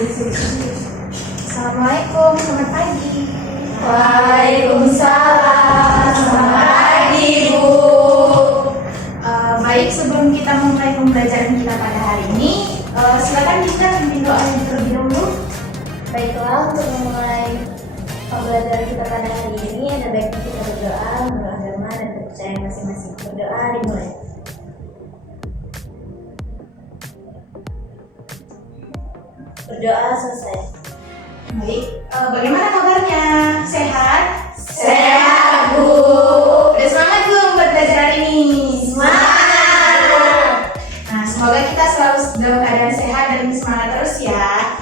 Assalamualaikum, selamat pagi. Waalaikumsalam, selamat pagi Bu. Baik, sebelum kita mulai pembelajaran kita pada hari ini, silakan kita pimpin doa terlebih dahulu. Baiklah, untuk memulai pembelajaran kita pada hari ini, ada baiknya kita berdoa, beragama dan kepercayaan masing-masing. Berdoa dimulai. Berdoa selesai. Baik, bagaimana kabarnya? Sehat? Sehat Bu. Udah semangat belum buat belajar hari ini? Semangat. Nah, semoga kita selalu dalam keadaan sehat dan semangat terus ya.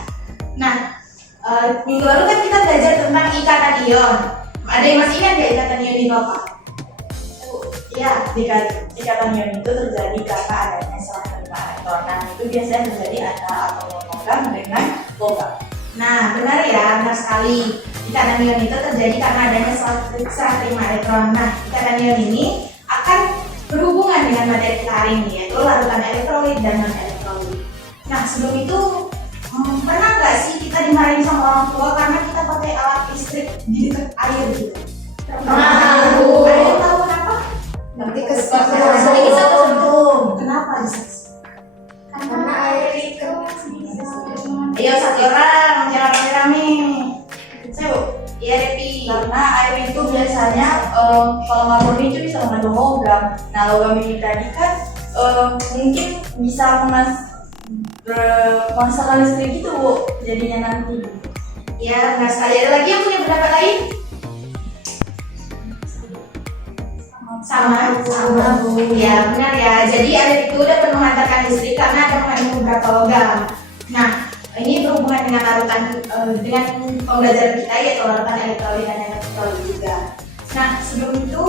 Nah, minggu lalu kan kita belajar tentang ikatan ion. Ada yang masih ingat gak ikatan ion itu apa? Ya, ikatan ion itu terjadi karena adanya selang terima elektron. Nah, itu biasanya terjadi antara atom logam dengan logam. Nah, benar ya, benar sekali. Ikatan ion itu terjadi karena adanya selang terima elektron. Nah, ikatan ion ini akan berhubungan dengan materi kita hari ini, yaitu larutan elektrolit dan non elektrolit. Nah, sebelum itu pernah nggak sih kita dimarahin sama orang tua karena kita pakai alat listrik di dekat air gitu? Pernah, Bu. Ada yang tahu kenapa? Nanti Kenapa bisa? Karena air itu Ayo satu orang, jangan rame-rame. Iya Depi. Karena air itu biasanya kalau nggak murni itu bisa mengandung logam. Nah, logam ini tadi kan mungkin bisa menghasilkan listrik gitu Bu, jadinya nanti. Ya, benar sekali. Ada lagi yang punya pendapat lain? Sama Bu. Ya, benar ya. Jadi air itu dapat menghantarkan listrik karena ada mengandung beberapa logam. Nah, ini berhubungan dengan larutan dengan pembelajaran kita, yaitu larutan elektrolit dan elektrolit juga. Nah, sebelum itu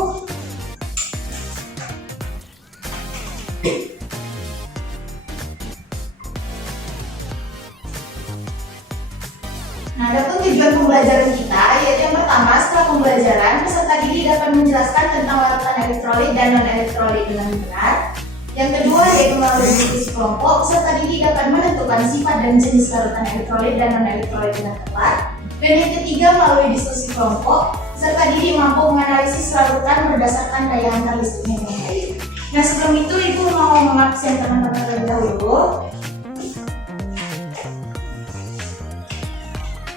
Nah, adapun tujuan pembelajaran kita, yaitu yang pertama, setelah pembelajaran, peserta didik dapat menjelaskan tentang larutan elektrolit dan non-elektrolit dengan benar. Yang kedua, yaitu melalui diskusi kelompok, peserta didik dapat menentukan sifat dan jenis larutan elektrolit dan non-elektrolit dengan tepat. Dan yang ketiga, melalui diskusi kelompok, peserta didik mampu menganalisis larutan berdasarkan daya hantar listriknya dengan baik. Nah, sebelum itu, Ibu mau mengabsen teman-teman terlebih dahulu.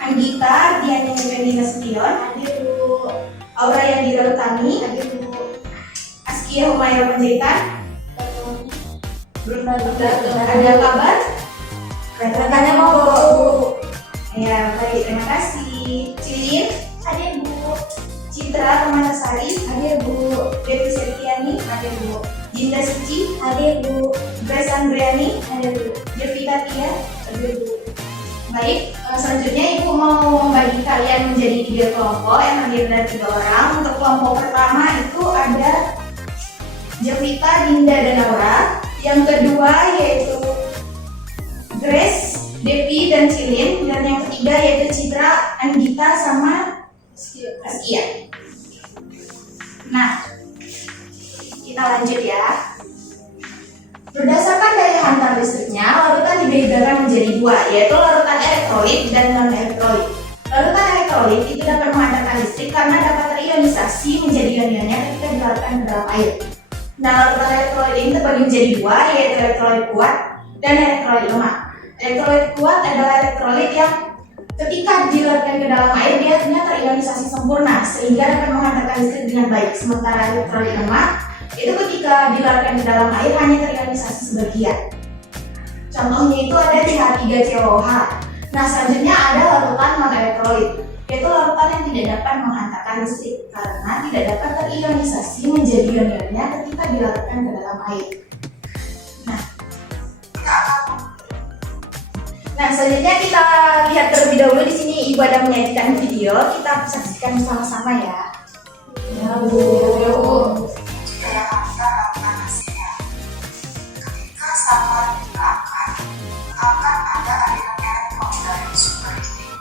Anggita, Dian Yendina Sution, hadir Bu. Aura Yandira Utami, Hadir Bu. Askia Humayra Panjaitan. Bruna Ada kabar? Rekannya mau bawa Bu. Ya, baik, terima kasih. Cilin, Hadir Bu. Citra Permatasari, Hadir Bu. Devi Septiani, Hadir Bu. Jinda Suci, Hadir Bu. Grace Andriani, Hadir Bu. Jovita Tia. Hadir Bu. Baik, selanjutnya Ibu mau membagi kalian menjadi 3 kelompok yang terdiri dari 3 orang. Untuk kelompok pertama itu ada Jovita, Dinda, dan Aura. Yang kedua yaitu Grace, Devi, dan Cilin. Dan yang ketiga yaitu Citra, Anggita, sama Askia. Nah, kita lanjut ya. Berdasarkan daya hantar listriknya, larutan dibedakan menjadi 2, yaitu larutan elektrolit dan non-elektrolit. Larutan elektrolit itu dapat menghantarkan listrik karena dapat terionisasi menjadi ion-ionnya ketika dilarutkan ke dalam air. Nah, larutan elektrolit ini terbagi menjadi 2, yaitu elektrolit kuat dan elektrolit lemah. Elektrolit kuat adalah elektrolit yang ketika dilarutkan ke dalam air dia terionisasi sempurna sehingga dapat menghantarkan listrik dengan baik. Sementara elektrolit lemah itu ketika dilarutkan ke dalam air hanya terionisasi sebagian. Contohnya itu ada CH3COH. Nah, selanjutnya ada larutan non-elektrolit, yaitu larutan yang tidak dapat menghantarkan listrik karena tidak dapat terionisasi menjadi ion-ionnya ketika dilarutkan ke dalam air. Nah, selanjutnya kita lihat terlebih dahulu di sini Ibu ada menyajikan video, kita saksikan bersama-sama ya. Ya Bu. Ketika sampah dibakar, akan ada aliran elektron dari sumber listrik.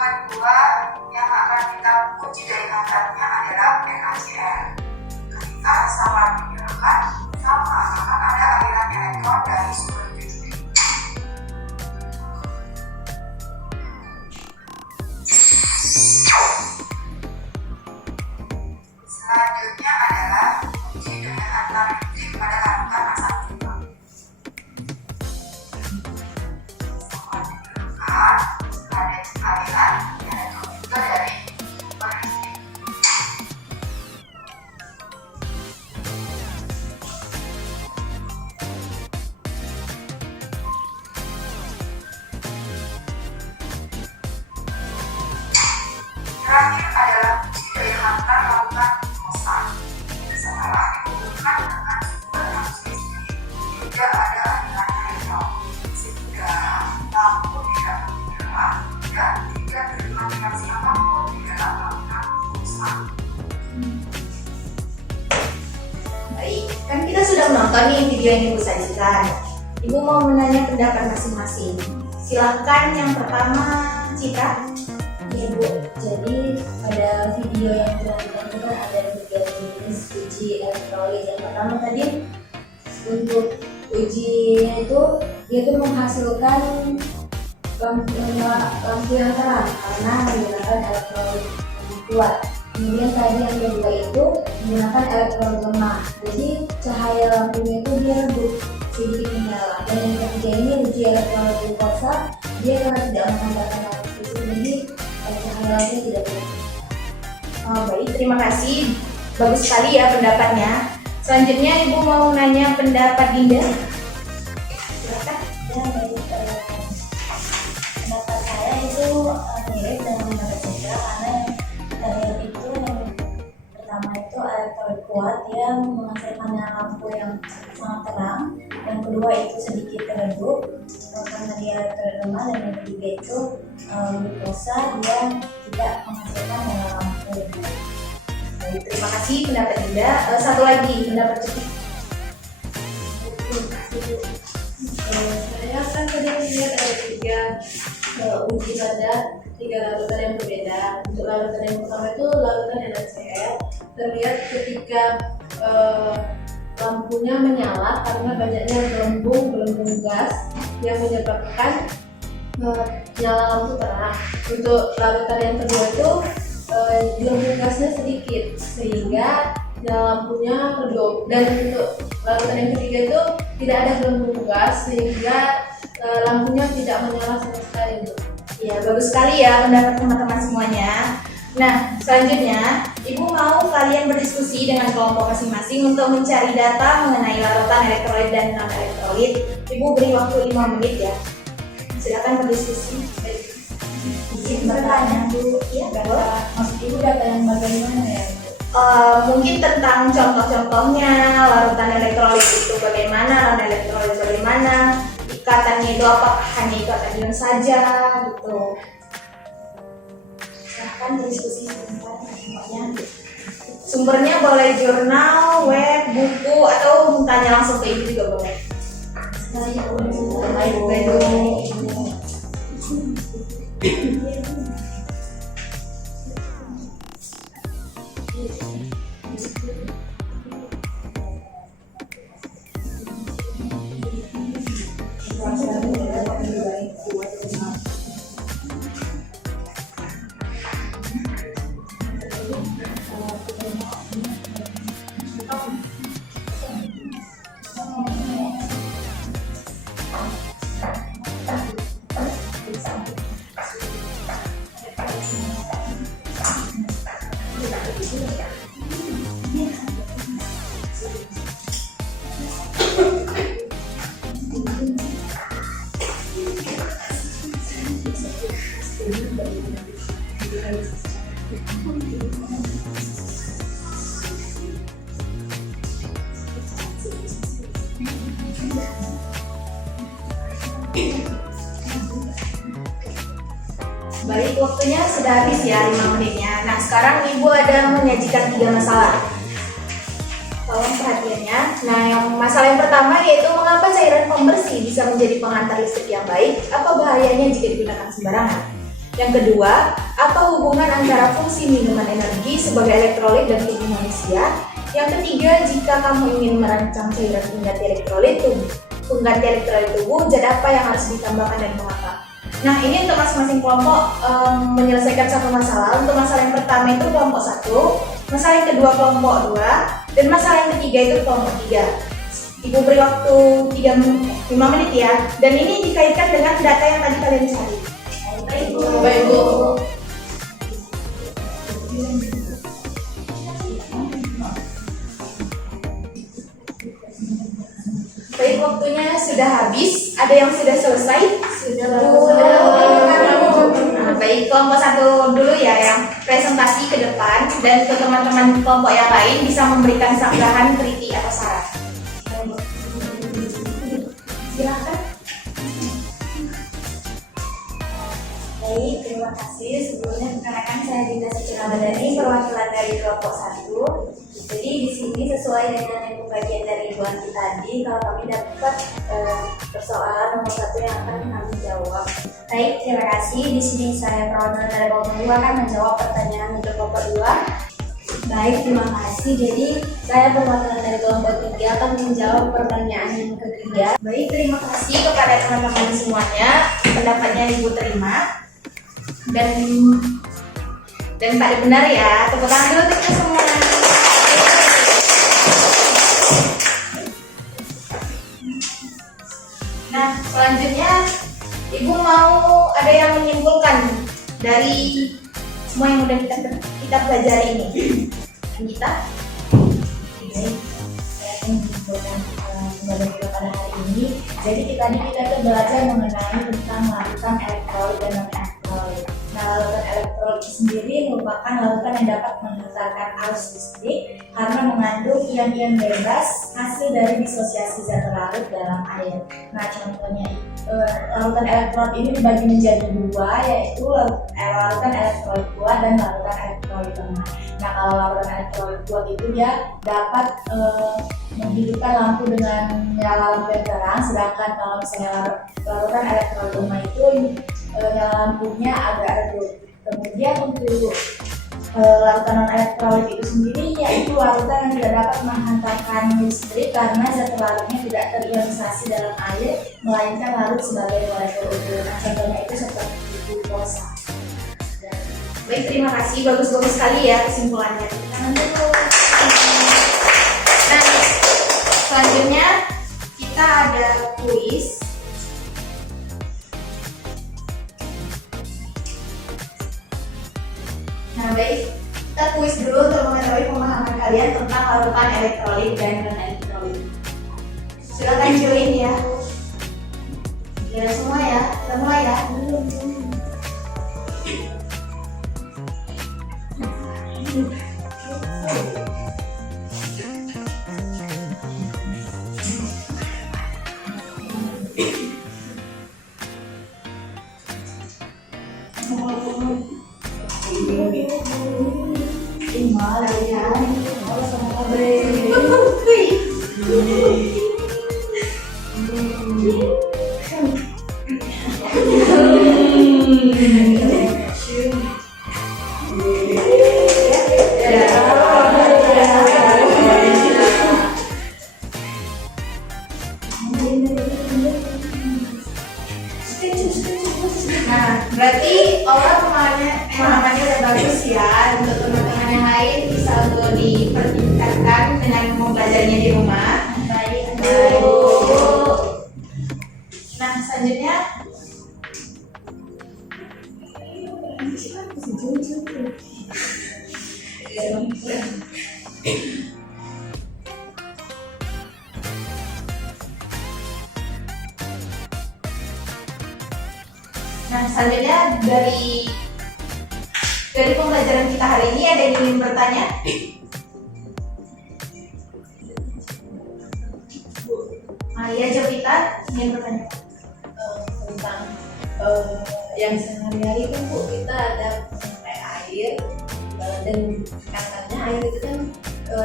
kedua yang akan kita uji dari hantarnya adalah NaCl. Ketika samar dinyalakan, maka akan ada aliran elektron dari sumber listrik. Selanjutnya adalah uji dengan hantar listrik pada larutan asam timbang. Samar dinyalakan, ada aliran elektron juga dari sumber listrik. Terakhir adalah uji daya hantar larutan glukosa. Setelah dihubungkan dengan sumber arus listrik, tidak ada aliran elektron, sehingga lampu tidak menyala dan tidak terima reaksi apapun di dalam larutan glukosa. Baik, kan kita sudah menonton nih video yang Ibu sajikan. Ibu mau menanya pendapat masing-masing. Silakan yang pertama, Cika. Iya Bu, jadi pada video yang kita tonton ada 3 jenis uji elektrolit. Yang pertama tadi untuk ujinya itu dia tuh menghasilkan lampu yang terang karena menggunakan elektrolit yang kuat. Kemudian tadi yang kedua itu menggunakan elektrolit lemah. Jadi cahaya lampunya itu dia redup sedikit menyala. Dan yang ketiga ini uji elektrolit glukosa, dia karena tidak mengandalkan lampu listrik, jadi cahaya lampunya tidak berubah. Oh, baik, terima kasih. Bagus sekali ya pendapatnya. Selanjutnya Ibu mau nanya pendapat Dinda. Silakan. Ya, baik, pendapat saya itu mirip dengan pendapat saya karena yang itu yang pertama itu elektrolit kuat yang menghasilkan lampu yang sangat terang, yang kedua itu sedikit redup karena dia elektrolit lemah, dan yang ketiga itu glukosa dia tidak menghasilkan lampu. Baik, terima kasih pendapat Dinda. Satu lagi pendapat Cuti. Saya kan tadi melihat ada 3 uji pada 3 larutan yang berbeda. Untuk larutan yang pertama itu larutan NaCl, terlihat ketika lampunya menyala karena banyaknya gelembung gas yang menyebabkan nyala lampu terang. Untuk larutan yang kedua itu gelembung gasnya sedikit sehingga nyala lampunya redup, dan untuk larutan yang ketiga itu tidak ada gelembung gas sehingga lampunya tidak menyala sama sekali. Ya, bagus sekali ya pendapat teman-teman semuanya. Nah, selanjutnya Ibu mau kalian berdiskusi dengan kelompok masing-masing untuk mencari data mengenai larutan elektrolit dan non-elektrolit. Ibu beri waktu 5 menit ya. Silakan berdiskusi. Izin bertanya Bu, Ya, maksud Ibu data yang bagaimana ya? mungkin tentang contoh-contohnya, larutan elektrolit itu bagaimana, non-elektrolit bagaimana, ikatannya itu apakah hanya ikatan ion saja gitu. Silahkan berdiskusi sebentar semuanya. Sumbernya boleh jurnal, web, buku, atau tanya langsung ke Ibu juga boleh. Baik. Baik, waktunya sudah habis ya 5 menitnya. Nah, sekarang Ibu ada menyajikan 3 masalah. Tolong perhatiannya. Nah, yang masalah yang pertama yaitu mengapa cairan pembersih bisa menjadi pengantar listrik yang baik? Apa bahayanya jika digunakan sembarangan? Yang kedua, apa hubungan antara fungsi minuman energi sebagai elektrolit dan tubuh manusia? Yang ketiga, jika kamu ingin merancang cairan pengganti elektrolit tubuh, zat apa yang harus ditambahkan dan mengapa? Nah, ini untuk masing-masing kelompok menyelesaikan satu masalah. Untuk masalah yang pertama itu kelompok 1, masalah yang kedua kelompok 2, dan masalah yang ketiga itu kelompok 3. Ibu beri waktu 5 menit ya. Dan ini dikaitkan dengan data yang tadi kalian cari. Baik Bu. Baik, waktunya sudah habis. Ada yang sudah selesai? Sudah. Nah, baik, kelompok 1 dulu ya yang presentasi ke depan, dan ke teman-teman kelompok yang lain bisa memberikan sanggahan, kritik atau saran. Silakan. Baik, terima kasih. Sebelumnya perkenalkan saya Dinda Suci Ramadhani, perwakilan dari kelompok 1. Jadi di sini sesuai dengan yang bagian dari Ibu Anti tadi, kalau kami dapat persoalan nomor 1 yang akan kami jawab. Baik, terima kasih. Di sini saya perwakilan dari kelompok 2 akan menjawab pertanyaan untuk kelompok 2. Baik, terima kasih. Jadi saya perwakilan dari kelompok 3 akan menjawab pertanyaan yang ketiga. Baik, terima kasih kepada teman-teman semuanya. Pendapatnya Ibu terima. Dan pada benar ya. Tepuk tangan dulu untuk kita semua. Nah, selanjutnya Ibu mau ada yang menyimpulkan dari semua yang udah kita pelajari ini. Kita? Baik, saya akan menyimpulkan pembelajaran kita pada hari ini. Jadi tadi kita tuh belajar mengenai tentang larutan elektrolit dan non-elektrolit. Nah, larutan elektrolit sendiri merupakan larutan yang dapat menghantarkan arus listrik karena mengandung ion-ion bebas hasil dari disosiasi zat larut dalam air. Nah, contohnya larutan elektrolit ini dibagi menjadi dua, yaitu larutan elektrolit kuat dan larutan elektrolit lemah. Nah, kalau larutan elektrolit kuat itu dia dapat menghidupkan lampu dengan nyala lampu yang terang, sedangkan kalau misalnya larutan elektrolit lemah itu nyala lampunya agak redup. Kemudian untuk larutan non elektrolit itu sendiri yaitu larutan yang tidak dapat menghantarkan listrik karena zat larutnya tidak terionisasi dalam air, melainkan larut sebagai molekul utuh. Nah, contohnya itu seperti glukosa. Baik, terima kasih. Bagus-bagus sekali ya kesimpulannya. Tangan dulu. Nah, selanjutnya kita ada kuis. Nah, baik, kita kuis dulu untuk mengetahui pemahaman kalian tentang larutan elektrolit dan non-elektrolit. Silakan join ya. Ya semua ya, kita mulai ya. Nah, berarti Aura pemahamannya udah bagus ya. Untuk teman-teman yang lain bisa untuk dipertingkatkan dengan mempelajarinya di rumah. Baik, Nah, selanjutnya dari pembelajaran kita hari ini ada yang ingin bertanya? Iya, Jovita ingin bertanya Tentang yang sehari-hari kan Bu, kita ada sampai air dan katanya air itu kan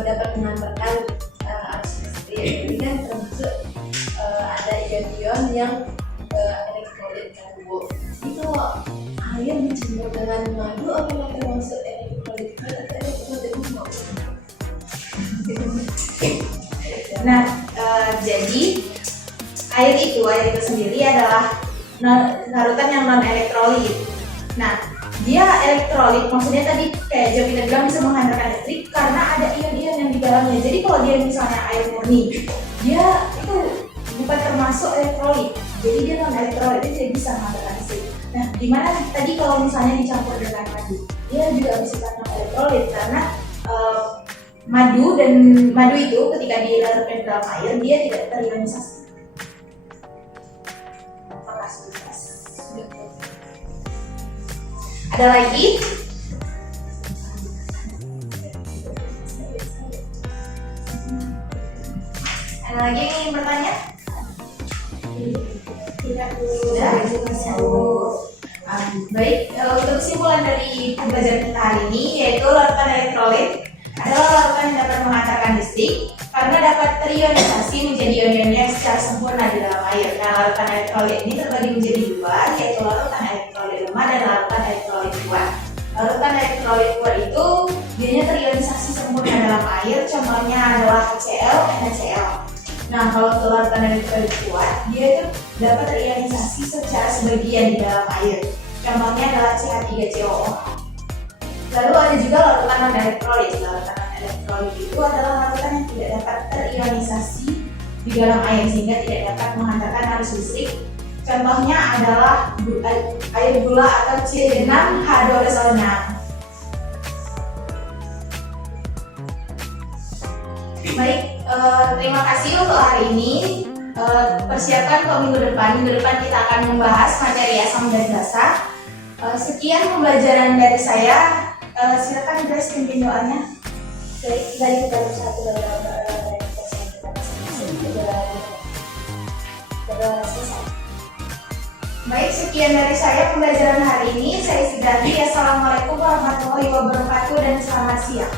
dapat mengantarkan arus listrik. Ini kan termasuk ada ion-ion yang elektrolit kan Bu. Itu air dicampur dengan madu apakah termasuk elektrolit atau elektrolit mau? Nah, jadi air itu sendiri adalah larutan yang non elektrolit. Nah, dia elektrolit maksudnya tadi kayak Jovita bilang bisa menghantarkan listrik karena ada ion-ion yang di dalamnya. Jadi kalau dia misalnya air murni, dia itu bukan termasuk elektrolit. Jadi dia non elektrolit, dia tidak bisa menghantarkan listrik. Nah, gimana tadi kalau misalnya dicampur dengan madu, dia juga bisa non elektrolit karena madu itu ketika dilarutkan dalam air dia tidak terionisasi. Ada lagi? Ada lagi yang ingin bertanya? Tidak Sudah? Baik, untuk kesimpulan dari pembelajaran kita hari ini yaitu larutan elektrolit adalah larutan yang dapat menghantarkan listrik karena dapat terionisasi menjadi ion-ionnya secara sempurna di dalam air. Nah, larutan elektrolit ini terbagi menjadi dua, yaitu larutan elektrolit lemah dan larutan elektrolit kuat. Larutan elektrolit kuat itu biasanya terionisasi sempurna dalam air, contohnya adalah HCl, NaCl. Nah, kalau untuk larutan elektrolit kuat, dia itu dapat terionisasi secara sebagian di dalam air, contohnya adalah CH3COOH. Lalu ada juga larutan non elektrolit. Larutan non elektrolit itu adalah larutan yang tidak dapat terionisasi di dalam air sehingga tidak dapat menghantarkan arus listrik. Contohnya adalah air gula atau C6H2SO6. Baik, terima kasih untuk hari ini. Persiapkan untuk minggu depan. Minggu depan kita akan membahas materi asam dan basa. Sekian pembelajaran dari saya. Silakan Grace pimpin doanya. dari kita satu dalam selesai. Baik, sekian dari saya pembelajaran hari ini. Saya Sidrati. Assalamualaikum warahmatullahi wabarakatuh dan selamat siang.